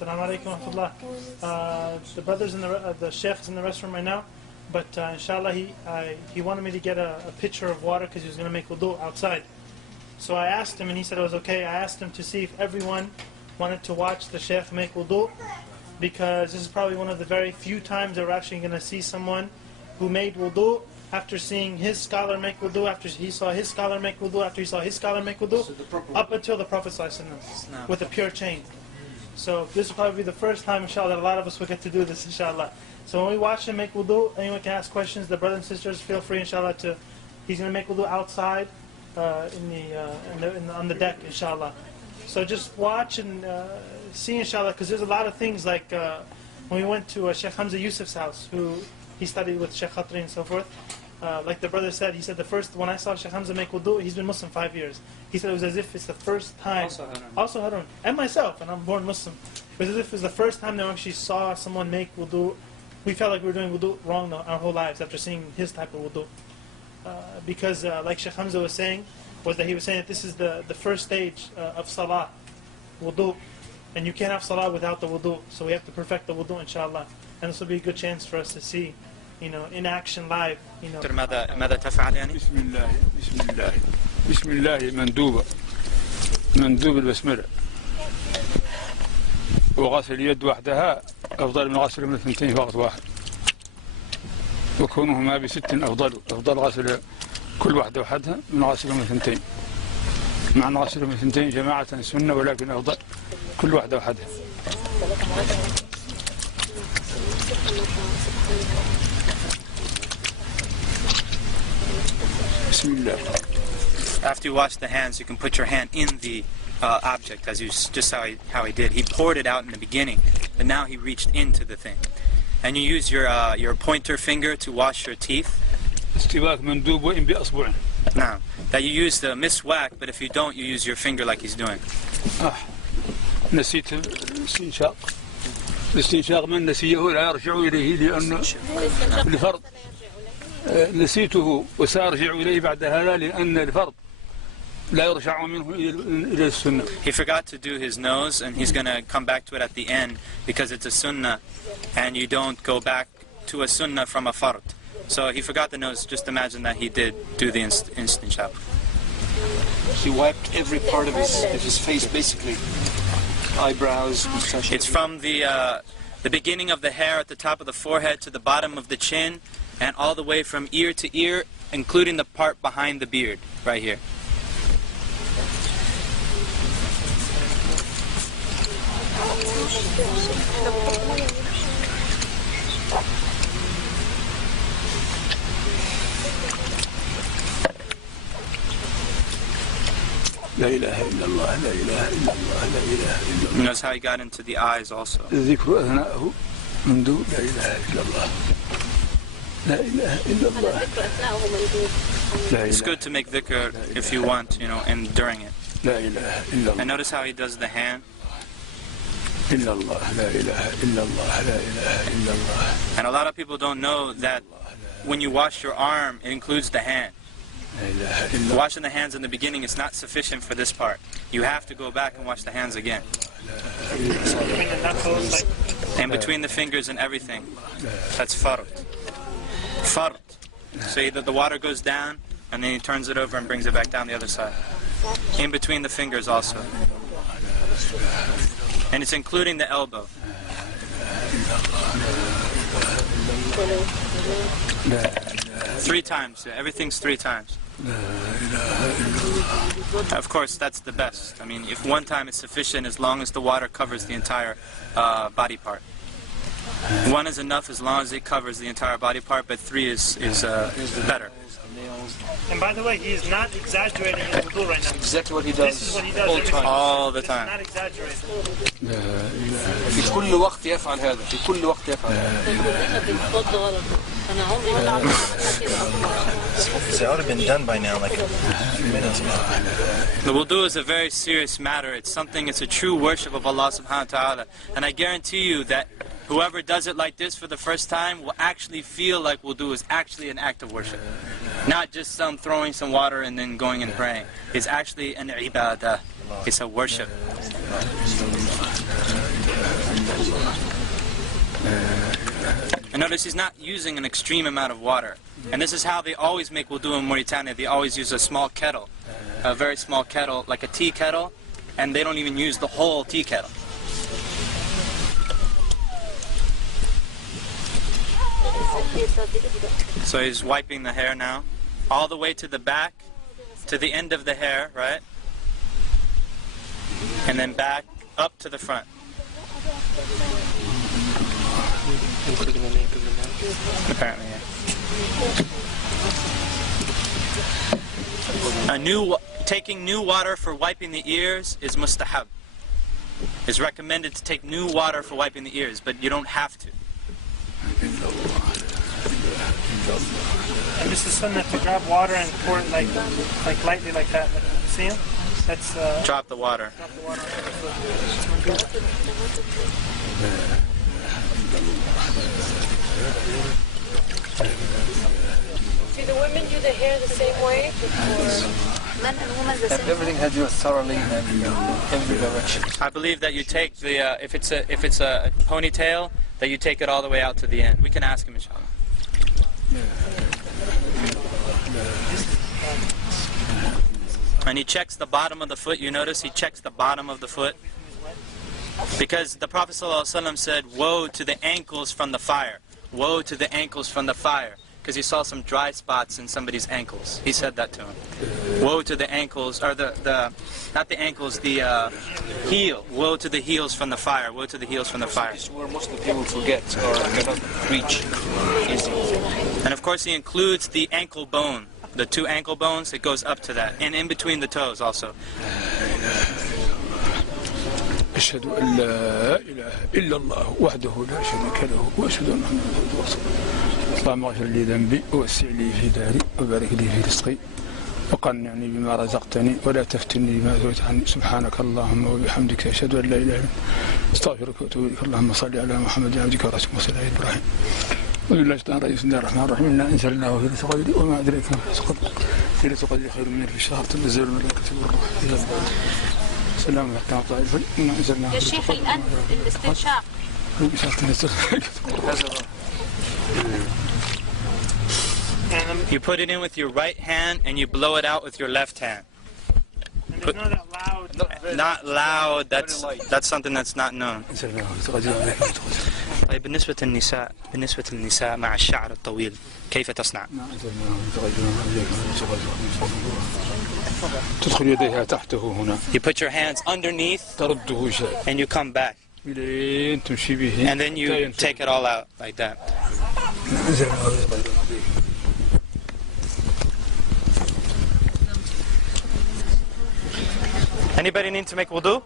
Assalamu alaikum wa rahmatullah. The brothers in the sheikh is in the restroom right now, but inshallah he wanted me to get a pitcher of water because he was going to make wudu outside. So I asked him and he said it was okay. I asked him to see if everyone wanted to watch the sheikh make wudu, because this is probably one of the very few times that we're actually going to see someone who made wudu after seeing his scholar make wudu, after he saw his scholar make wudu, after he saw his scholar make wudu, up until the Prophet ﷺ, with a pure chain. So this will probably be the first time, inshallah, that a lot of us will get to do this, inshallah. So when we watch him make wudu, anyone can ask questions. The brothers and sisters, feel free, inshallah, he's going to make wudu outside on the deck, inshallah. So just watch and see, inshallah, because there's a lot of things like when we went to Sheikh Hamza Yusuf's house, who he studied with Syed Khatri and so forth. Like the brother said, he said when I saw Sheikh Hamza make wudu, he's been Muslim 5 years. He said it was as if it's the first time, also Harun, and myself, and I'm born Muslim. It was as if it was the first time that we actually saw someone make wudu. We felt like we were doing wudu wrong our whole lives after seeing his type of wudu. Because like Sheikh Hamza was saying, he was saying that this is the first stage of salah, wudu. And you can't have salah without the wudu. So we have to perfect the wudu, inshallah. And this will be a good chance for us to see, in action live. ماذا تفعل يعني؟ بسم الله مندوب البسملة، وغسل اليد وحدها أفضل من غسل من الثنتين في وقت واحد، وكونهما بست أفضل غسل كل واحدة وحدها من غسل من الثنتين، مع أن غسل من الثنتين جماعة سنة، ولكن أفضل كل واحدة وحدها. After you wash the hands, you can put your hand in the object, as just how he did. He poured it out in the beginning, but now he reached into the thing. And you use your pointer finger to wash your teeth. Now, that you use the miswak, but if you don't, you use your finger like he's doing. نسيت الاستنشاق من نسيه لا يرجع إليه لأن الفرض نسيته وسأرجع إليه بعد هذا لأن الفرض لا يرجع منه إلى السنة. He forgot to do his nose, and he's going to come back to it at the end because it's a sunnah, and you don't go back to a sunnah from a fard. So he forgot the nose. Just imagine that he did do the istinshaq. He wiped every part of his face, basically. Eyebrows, mustache. It's from the beginning of the hair at the top of the forehead to the bottom of the chin, and all the way from ear to ear, including the part behind the beard, right here. لا إله إلا الله لا إله إلا الله لا إله إلا الله. Notice how he got into the eyes also. الذكر أثناءه مندوب لا إله إلا الله لا إله إلا الله. It's good to make dhikr if you want, and during it. لا إله إلا الله. And notice how he does the hand. إلا الله لا إله إلا الله لا إله إلا الله. And a lot of people don't know that when you wash your arm, it includes the hand. Washing the hands in the beginning is not sufficient for this part. You have to go back and wash the hands again. And between the fingers and everything. That's fard. Fard. So either the water goes down, and then he turns it over and brings it back down the other side. In between the fingers also. And it's including the elbow. 3 times. Everything's 3 times. Of course, that's the best. I mean, if 1 time is sufficient, as long as the water covers the entire body part. 1 is enough as long as it covers the entire body part, but 3 is better. And by the way, he is not exaggerating in wudu right now. Exactly what he does. This is what he does all the time. Not exaggerating. في كل وقت يفعل هذا. في كل وقت يفعل هذا. It would have been done by now, like a few minutes ago. The wudu is a very serious matter. It's a true worship of Allah subhanahu wa ta'ala. And I guarantee you that whoever does it like this for the first time will actually feel like wudu is actually an act of worship. Not just throwing some water and then going and praying. It's actually an ibadah. It's a worship. And notice he's not using an extreme amount of water. And this is how they always make wudu in Mauritania. They always use a small kettle, a very small kettle, like a tea kettle, and they don't even use the whole tea kettle. So he's wiping the hair now, all the way to the back, to the end of the hair, right? And then back up to the front. Apparently, yeah. Taking new water for wiping the ears is mustahab. It's recommended to take new water for wiping the ears, but you don't have to. And this is sunnah to grab water and pour it like lightly like that. Like, see him? That's drop the water. Drop the water. Do the women do the hair the same way? Men and women the same Everything has to do thoroughly in every direction. I believe that you take the if it's a ponytail, that you take it all the way out to the end. We can ask him, inshallah. And he checks the bottom of the foot. You notice he checks the bottom of the foot, because the Prophet ﷺ said, "Woe to the ankles from the fire! Woe to the ankles from the fire!" Because he saw some dry spots in somebody's ankles. He said that to him. Woe to the ankles, or not the ankles, the heel. Woe to the heels from the fire. Woe to the heels from the fire. This is where most of the people forget or cannot reach easily. And of course he includes the ankle bone. The two ankle bones, it goes up to that. And in between the toes also. أشهد أن لا إله إلا الله وحده لا شريك له وأشهد أن محمدا رسول الله. اللهم اغفر لي ذنبي ووسع لي في داري وبارك لي في رزقي وقنعني بما رزقتني ولا تفتني بما زويت عني سبحانك اللهم وبحمدك أشهد أن لا إله إلا أنت أستغفرك وأتوب إليك. اللهم صل على محمد عبدك ورسولك وصل على إبراهيم. وبالله الشيطان الرجيم. بسم الله الرحمن الرحيم. إنا أنزلناه في ليلة القدر وما أدريك ما ليلة القدر. ليلة القدر خير من ألف شهر تنزل الملائكة والروح فيها. سلام حتى مطلع الفجر. إنا أنزلناه في ليلة القدر. يا شيخ الآن الاستنشاق. You put it in with your right hand and you blow it out with your left hand. And it's not that loud. Not loud. That's something that's not known. طيب بالنسبة للنساء مع الشعر الطويل كيف تصنع؟ تدخل يديها تحته هنا. You put your hands underneath ترده شيء. and you come back. تمشي به. And then you take it all out like that. Anybody need to make wudu?